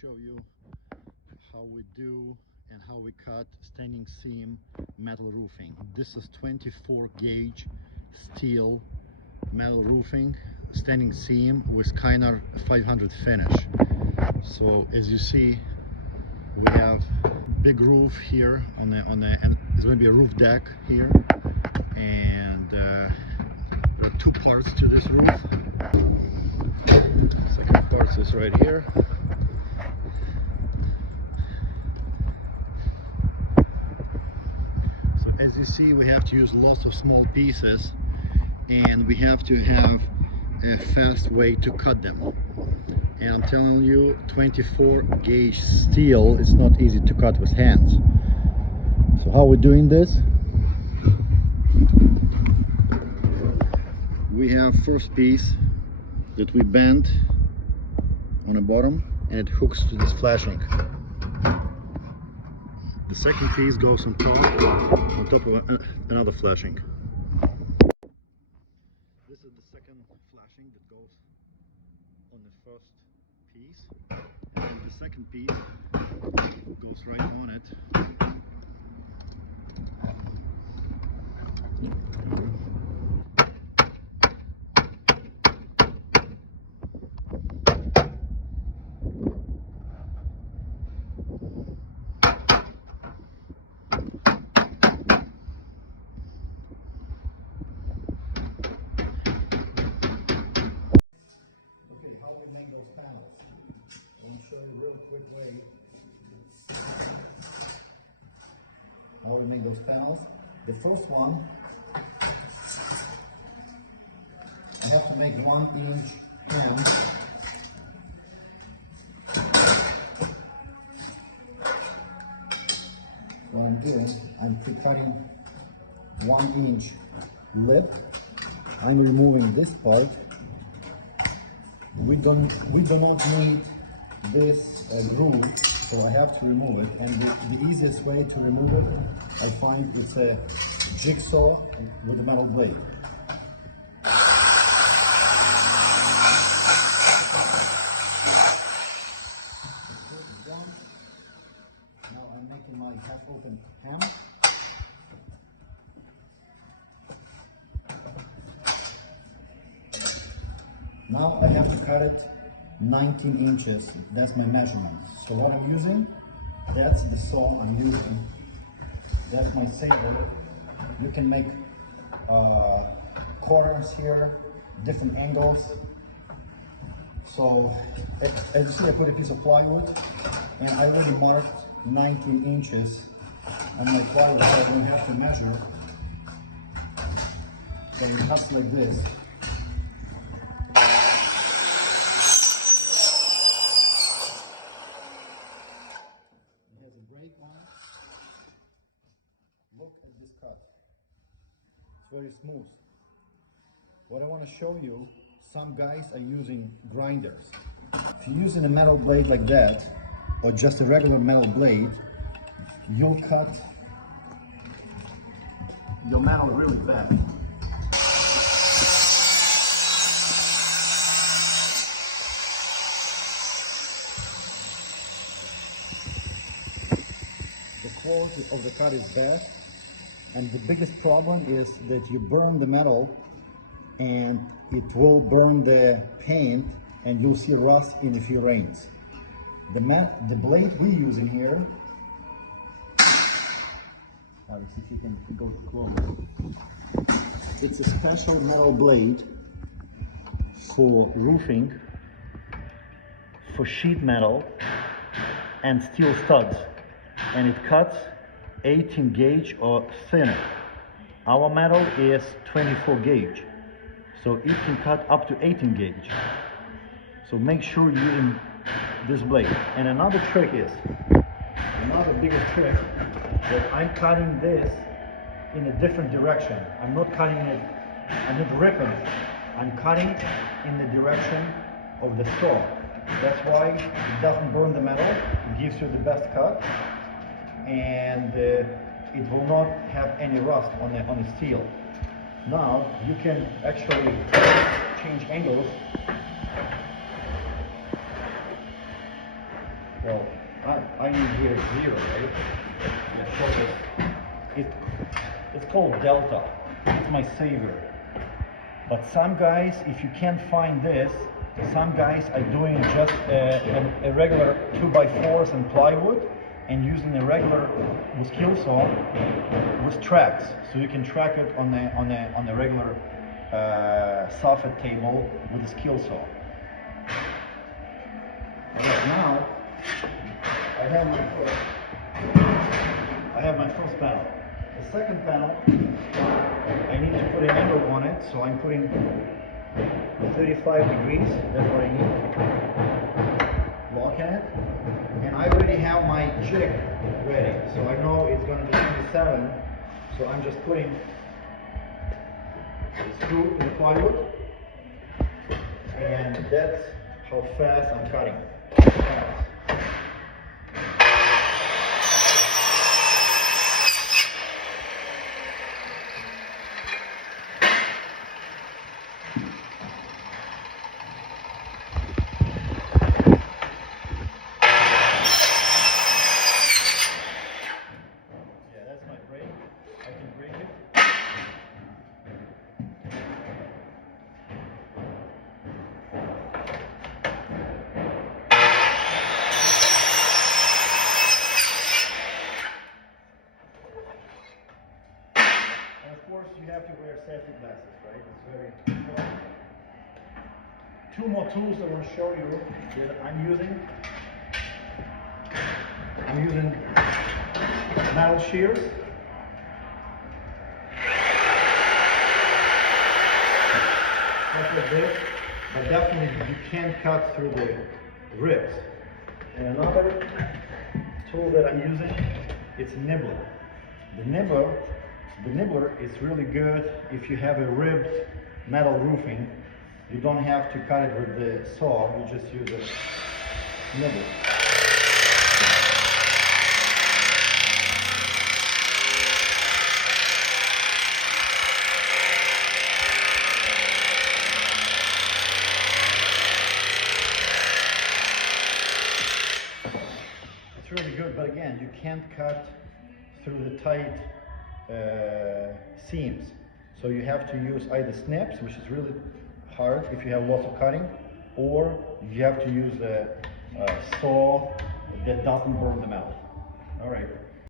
show you how we do and how we cut standing seam metal roofing. This is 24 gauge steel metal roofing, standing seam with Kynar 500 finish. So as you see, we have big roof here and it's going to be a roof deck here, and there are two parts to this roof. Second part is right here. So as you see, we have to use lots of small pieces, and we have to have a fast way to cut them. And I'm telling you, 24 gauge steel is not easy to cut with hands. So how we're doing this? We have first piece that we bend on the bottom, and it hooks to this flashing. The second piece goes on top of another flashing. This is the second flashing that goes on the first piece, and the second piece goes right on it. How to make those panels. The first one, you have to make 1 inch hem. What I'm doing, I'm pre-cutting 1 inch lip. I'm removing this part. We do not need this groove, so I have to remove it. And the easiest way to remove it, I find, it's a jigsaw with a metal blade. Now I'm making my half-open hem. Now I have to cut it 19 inches, that's my measurement. So what I'm using, that's the saw I'm using. That's my saber. You can make corners here, different angles. So as you see, I put a piece of plywood, and I already marked 19 inches on my plywood, so I don't have to measure. So it cuts like this. Look at this cut. It's very smooth. What I want to show you, some guys are using grinders. If you're using a metal blade like that, or just a regular metal blade, you'll cut your metal really bad. The quality of the cut is bad, and the biggest problem is that you burn the metal and it will burn the paint, and you'll see rust in a few rains. The blade we use in here, Alex, if you can go close, it's a special metal blade for roofing, for sheet metal and steel studs, and it cuts 18 gauge or thinner. Our metal is 24 gauge, so it can cut up to 18 gauge. So make sure you're using this blade. And another bigger trick, that I'm cutting this in a different direction. I'm not cutting it, I'm not ripping it. I'm cutting in the direction of the saw. That's why it doesn't burn the metal, it gives you the best cut, and it will not have any rust on the steel. Now you can actually change angles Well, I need here 0, right? Yeah, shortest. It's called delta. It's my savior. But some guys, if you can't find this, some guys are doing just a regular 2x4s and plywood and using a regular skill saw with tracks, so you can track it on a regular soffit table with a skill saw. Right now, I have my first panel. The second panel, I need to put an angle on it, so I'm putting 35 degrees. That's what I need. Lock it, and I already have my jig ready, so I know it's going to be 27. So I'm just putting the screw in the plywood, and that's how fast I'm cutting. You have to wear safety glasses, right? It's very important. Two more tools I want to show you that I'm using. I'm using metal shears. Just like this, but definitely you can't cut through the ribs. And another tool that I'm using, it's a nibbler. The nibbler is really good if you have a ribbed metal roofing. You don't have to cut it with the saw, you just use a nibbler. It's really good, but again, you can't cut through the tight seams. So you have to use either snips, which is really hard if you have lots of cutting, or you have to use a saw that doesn't burn the metal. All right.